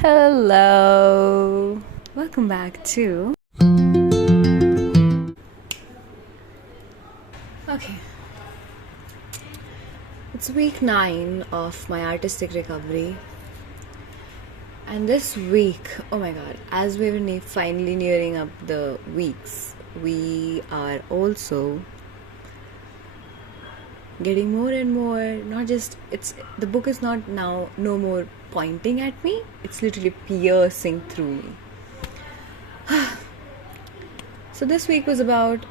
Hello. Welcome back to. Okay. It's week 9 of my artistic recovery. And this week, oh my god, as we were finally nearing up the weeks, we are also getting more and more, not just, the book is not now no more pointing at me, it's literally piercing through me. So this week was about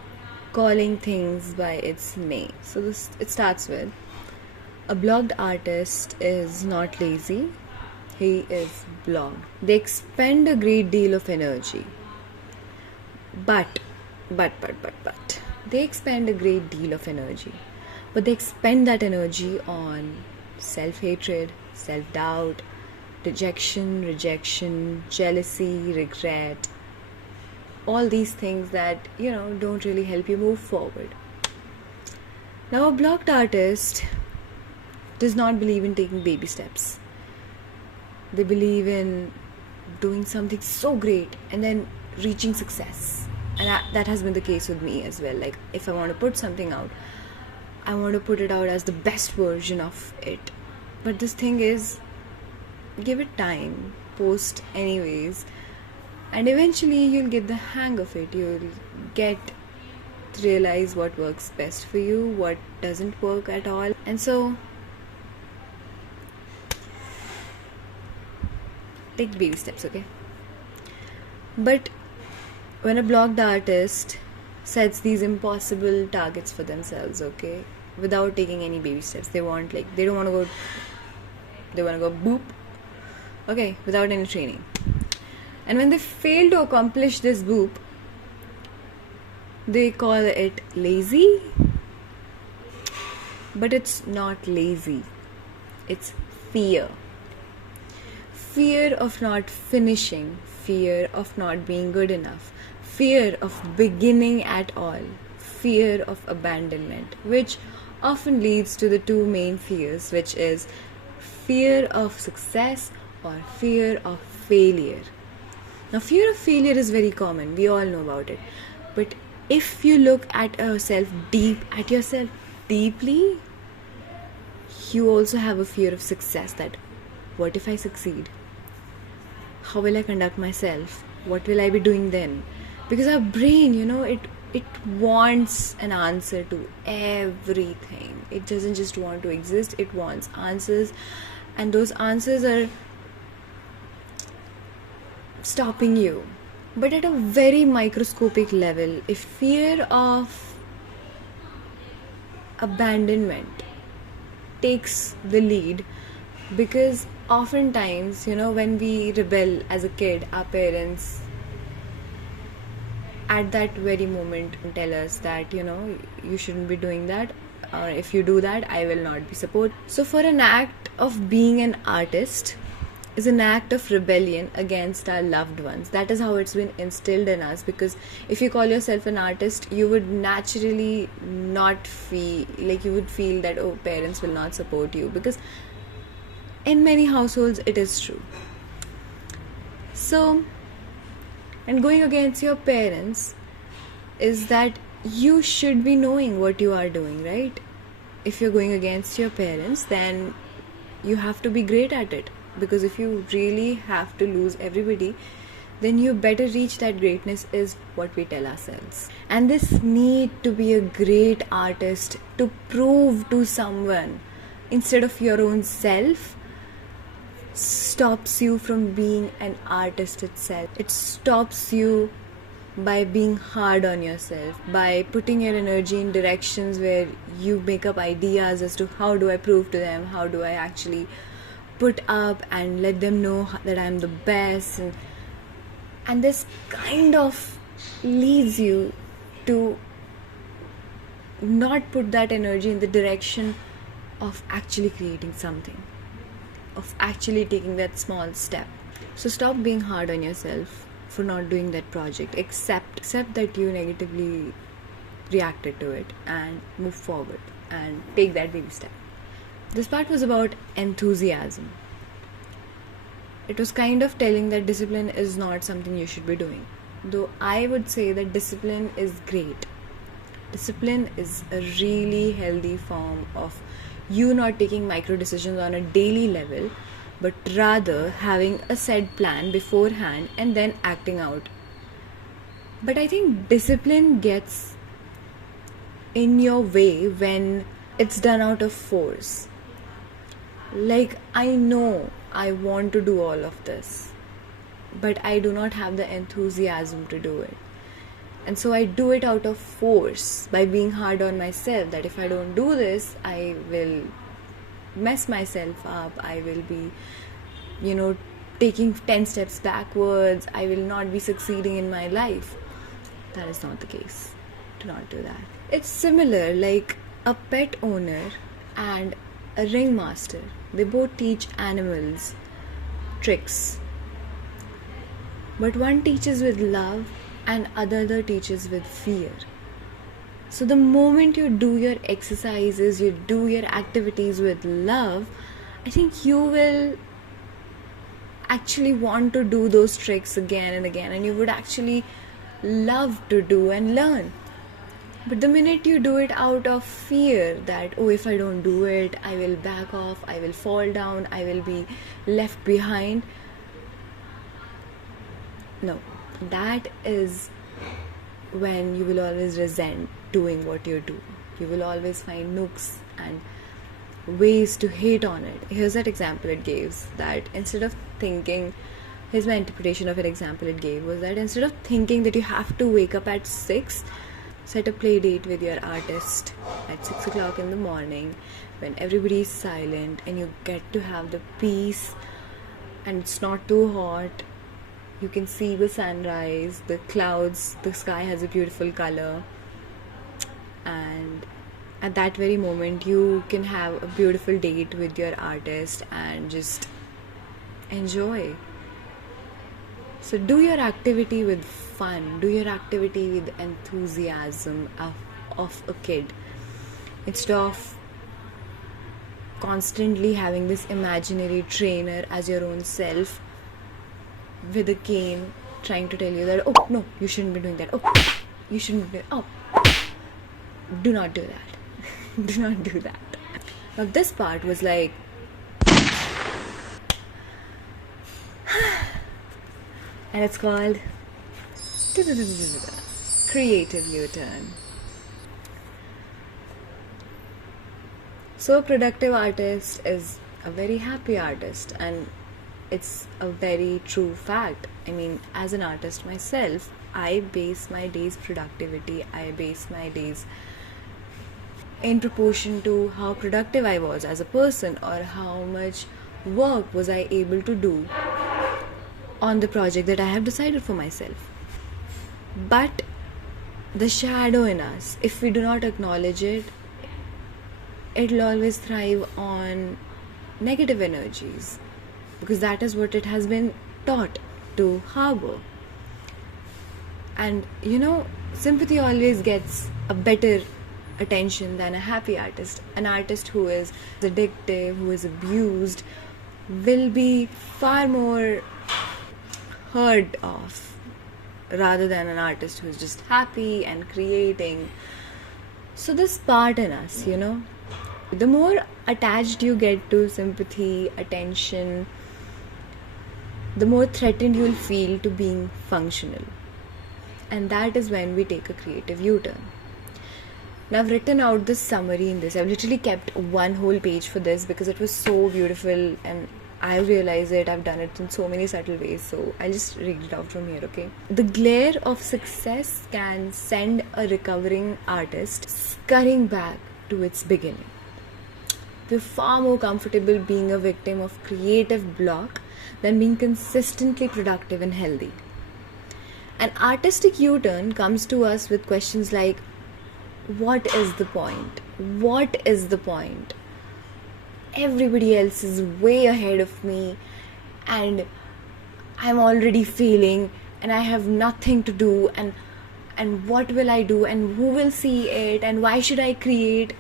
calling things by its name. So it starts with, a blogged artist is not lazy, he is blogged. They expend a great deal of energy. But they expend a great deal of energy. But they expend that energy on self-hatred, self-doubt, rejection, jealousy, regret, all these things that, don't really help you move forward. Now, a blocked artist does not believe in taking baby steps. They believe in doing something so great and then reaching success. And that has been the case with me as well. Like, if I want to put something out, I want to put it out as the best version of it. But this thing is, give it time, post anyways, and eventually you'll get the hang of it. You'll get to realize what works best for you, what doesn't work at all. And so take baby steps, okay? But when a blocked artist sets these impossible targets for themselves, okay, without taking any baby steps, they want to go boop, okay, without any training. And when they fail to accomplish this boop, they call it lazy. But it's not lazy, it's fear. Fear of not finishing, fear of not being good enough, fear of beginning at all, fear of abandonment, which often leads to the two main fears, which is fear of success or fear of failure. Now, fear of failure is very common, we all know about it. But if you look at yourself deeply, you also have a fear of success, that what if I succeed? How will I conduct myself? What will I be doing then? Because our brain, it wants an answer to everything. It doesn't just want to exist, it wants answers. And those answers are stopping you. But at a very microscopic level, if fear of abandonment takes the lead, because oftentimes, when we rebel as a kid, our parents at that very moment tell us that, you shouldn't be doing that, or if you do that, I will not be supported. So for an act of being an artist is an act of rebellion against our loved ones. That is how it's been instilled in us, because if you call yourself an artist, you would naturally not feel like, you would feel that, oh, parents will not support you, because in many households it is true. So, and going against your parents is that you should be knowing what you are doing, right? If you're going against your parents, then you have to be great at it, because if you really have to lose everybody, then you better reach that greatness, is what we tell ourselves. And this need to be a great artist, to prove to someone instead of your own self, stops you from being an artist itself. It stops you by being hard on yourself, by putting your energy in directions where you make up ideas as to how do I prove to them, how do I actually put up and let them know that I'm the best. And this kind of leads you to not put that energy in the direction of actually creating something, of actually taking that small step. So stop being hard on yourself for not doing that project. Accept that you negatively reacted to it, and move forward and take that baby step. This part was about enthusiasm. it was kind of telling that discipline is not something you should be doing. Though I would say that discipline is great. Discipline is a really healthy form of you not taking micro decisions on a daily level, but rather having a set plan beforehand and then acting out. But I think discipline gets in your way when it's done out of force. Like, I know I want to do all of this, but I do not have the enthusiasm to do it. And so I do it out of force by being hard on myself, that if I don't do this, I will mess myself up. I will be, taking 10 steps backwards. I will not be succeeding in my life. That is not the case. Do not do that. It's similar like a pet owner and a ringmaster. They both teach animals tricks. But one teaches with love and other teaches with fear. So the moment you do your exercises, you do your activities with love, I think you will actually want to do those tricks again and again, and you would actually love to do and learn. But the minute you do it out of fear that, oh, if I don't do it, I will back off, I will fall down, I will be left behind. No, that is when you will always resent doing what you do. You will always find nooks and ways to hate on it. Here's that example it gives, that instead of thinking, here's my interpretation of an example it gave, was that instead of thinking that you have to wake up at 6, set a play date with your artist at 6 o'clock in the morning when everybody is silent and you get to have the peace and it's not too hot. You can see the sunrise, the clouds, the sky has a beautiful color, and at that very moment you can have a beautiful date with your artist and just enjoy. So do your activity with fun, do your activity with enthusiasm of a kid, instead of constantly having this imaginary trainer as your own self with a cane trying to tell you that, oh no, you shouldn't be doing that, oh you shouldn't be doing, oh, do not do that. Do not do that. Now this part was like and it's called creative U-turn. So a productive artist is a very happy artist, and it's a very true fact. I mean, as an artist myself, I base my day's productivity, I base my days in proportion to how productive I was as a person, or how much work was I able to do on the project that I have decided for myself. But the shadow in us, if we do not acknowledge it, it'll always thrive on negative energies, because that is what it has been taught to harbor. And sympathy always gets a better attention than a happy artist. An artist who is addictive, who is abused, will be far more heard of rather than an artist who is just happy and creating. So this part in us, the more attached you get to sympathy, attention, the more threatened you'll feel to being functional. And that is when we take a creative U-turn. Now I've written out this summary in this. I've literally kept one whole page for this because it was so beautiful and I realized that I've done it in so many subtle ways. So I'll just read it out from here, okay? The glare of success can send a recovering artist scurrying back to its beginning. We're far more comfortable being a victim of creative block than being consistently productive and healthy. An artistic U-turn comes to us with questions like, what is the point? What is the point? Everybody else is way ahead of me and I'm already failing and I have nothing to do, and what will I do and who will see it and why should I create?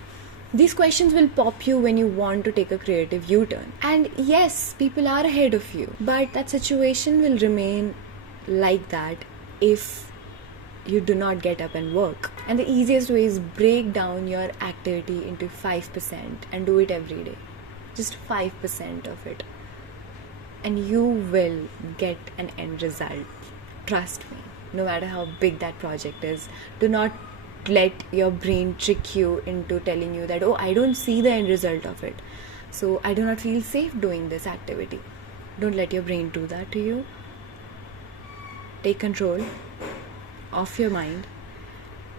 These questions will pop you when you want to take a creative U-turn. And yes, people are ahead of you, but that situation will remain like that if you do not get up and work. And the easiest way is break down your activity into 5% and do it every day. Just 5% of it. And you will get an end result. Trust me, no matter how big that project is. Do not let your brain trick you into telling you that, oh, I don't see the end result of it, so I do not feel safe doing this activity. Don't let your brain do that to you. Take control of your mind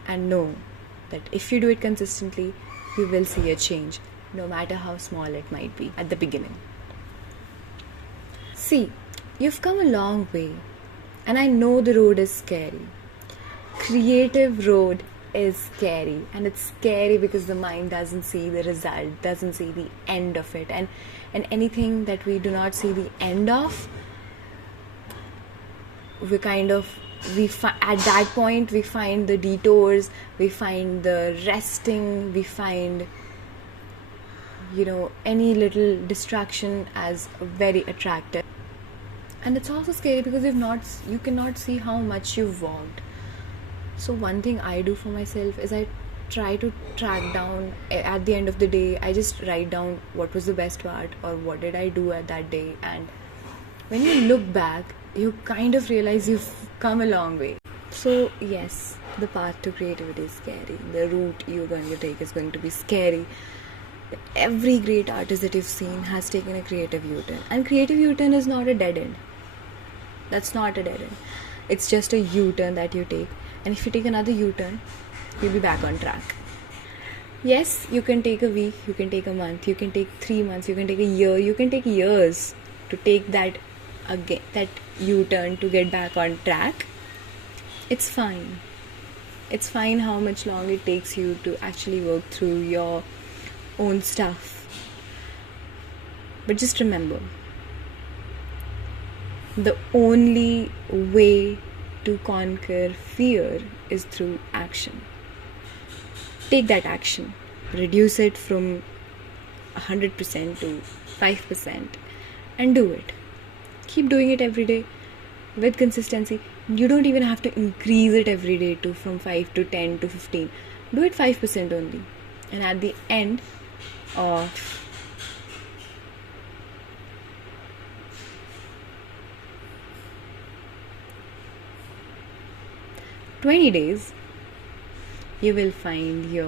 and know that if you do it consistently, you will see a change, no matter how small it might be at the beginning. See, you've come a long way, and I know the road is scary. Creative road is scary, and it's scary because the mind doesn't see the result, doesn't see the end of it, and anything that we do not see the end of, at that point we find the detours, we find the resting, we find any little distraction as very attractive. And it's also scary because you cannot see how much you've walked. So one thing I do for myself is I try to track down, at the end of the day, I just write down what was the best part or what did I do at that day. And when you look back, you kind of realize you've come a long way. So yes, the path to creativity is scary. The route you're going to take is going to be scary. But every great artist that you've seen has taken a creative U-turn. And creative U-turn is not a dead end. That's not a dead end. It's just a U-turn that you take. And if you take another U-turn, you'll be back on track. Yes, you can take a week, you can take a month, you can take 3 months, you can take a year, you can take years to take that U-turn to get back on track. It's fine. It's fine how much long it takes you to actually work through your own stuff. But just remember, the only way to conquer fear is through action. Take that action. Reduce it from 100% to 5% and do it. Keep doing it every day with consistency. You don't even have to increase it every day from 5 to 10 to 15. Do it 5% only. And at the end of 20 days, you will find you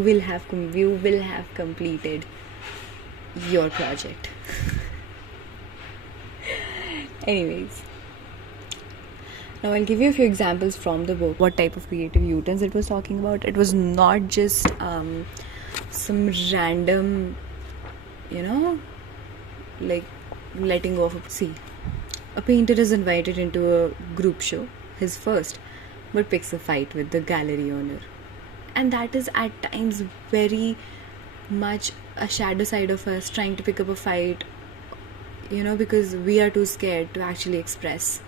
will have completed your project. Anyways, now I'll give you a few examples from the book. What type of creative U-turns it was talking about. It was not just some random, letting go of a painter is invited into a group show, his first, but picks a fight with the gallery owner. And that is at times very much a shadow side of us, trying to pick up a fight, because we are too scared to actually express.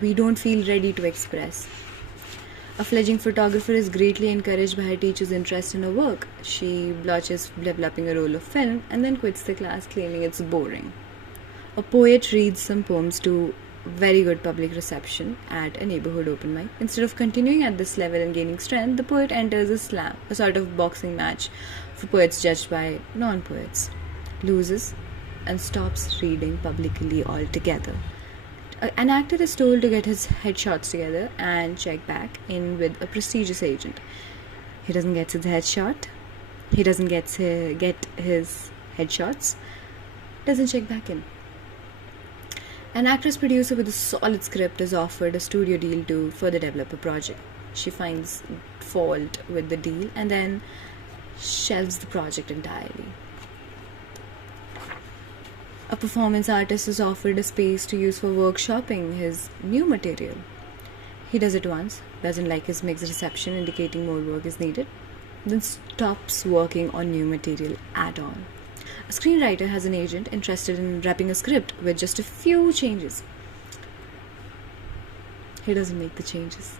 We don't feel ready to express. A fledgling photographer is greatly encouraged by her teacher's interest in her work. She blotches developing a roll of film and then quits the class claiming it's boring. A poet reads some poems to very good public reception at a neighborhood open mic. Instead of continuing at this level and gaining strength, the poet enters a slam, a sort of boxing match for poets judged by non-poets, loses and stops reading publicly altogether. An actor is told to get his headshots together and check back in with a prestigious agent. He doesn't get his headshot. He doesn't get his headshots. Doesn't check back in. An actress producer with a solid script is offered a studio deal to further develop a project. She finds fault with the deal and then shelves the project entirely. A performance artist is offered a space to use for workshopping his new material. He does it once, doesn't like his mixed reception indicating more work is needed, then stops working on new material at all. A screenwriter has an agent interested in wrapping a script with just a few changes. He doesn't make the changes.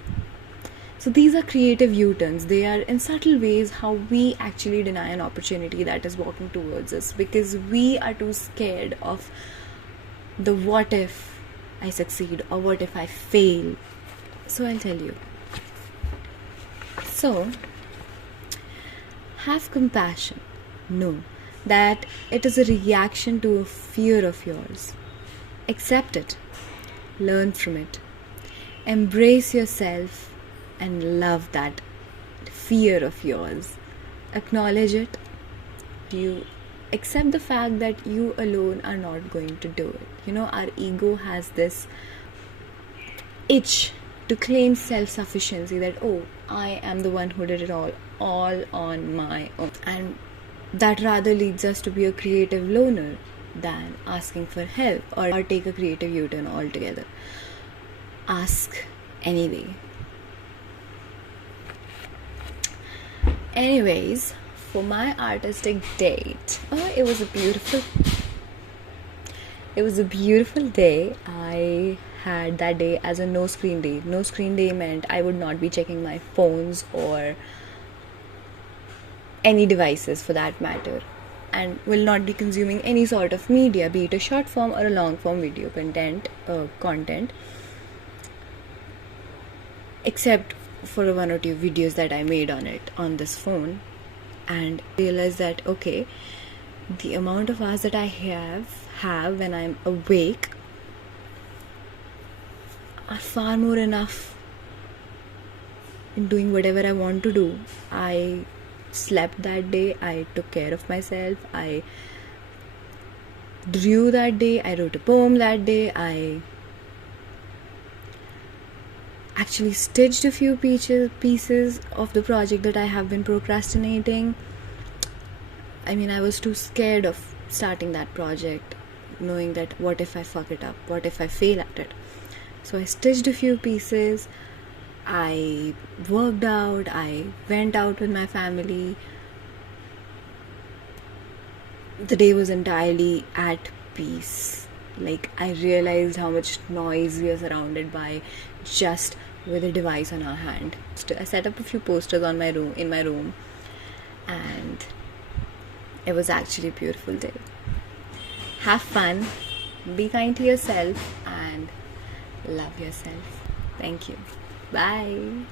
So these are creative U-turns. They are in subtle ways how we actually deny an opportunity that is walking towards us because we are too scared of the what if I succeed or what if I fail. So I'll tell you. So have compassion. Know that it is a reaction to a fear of yours. Accept it. Learn from it. Embrace yourself and love that fear of yours. Acknowledge it. You accept the fact that you alone are not going to do it. You know, our ego has this itch to claim self-sufficiency that, oh, I am the one who did it all on my own. And that rather leads us to be a creative loner than asking for help or take a creative U-turn altogether. Ask anyway. Anyways, for my artistic date, it was a beautiful day. I had that day as a no screen day. No screen day meant I would not be checking my phones or any devices for that matter, and will not be consuming any sort of media, be it a short form or a long form video content, except for one or two videos that I made on this phone, and realized that okay, the amount of hours that I have when I'm awake are far more enough in doing whatever I want to do. I slept that day, I took care of myself, I drew that day, I wrote a poem that day, I actually stitched a few pieces of the project that I have been procrastinating. I mean, I was too scared of starting that project, knowing that what if I fuck it up, what if I fail at it. So I stitched a few pieces, I worked out, I went out with my family. The day was entirely at peace. Like, I realized how much noise we are surrounded by just with a device on our hand. I set up a few posters in my room, and it was actually a beautiful day. Have fun, be kind to yourself, and love yourself. Thank you. Bye.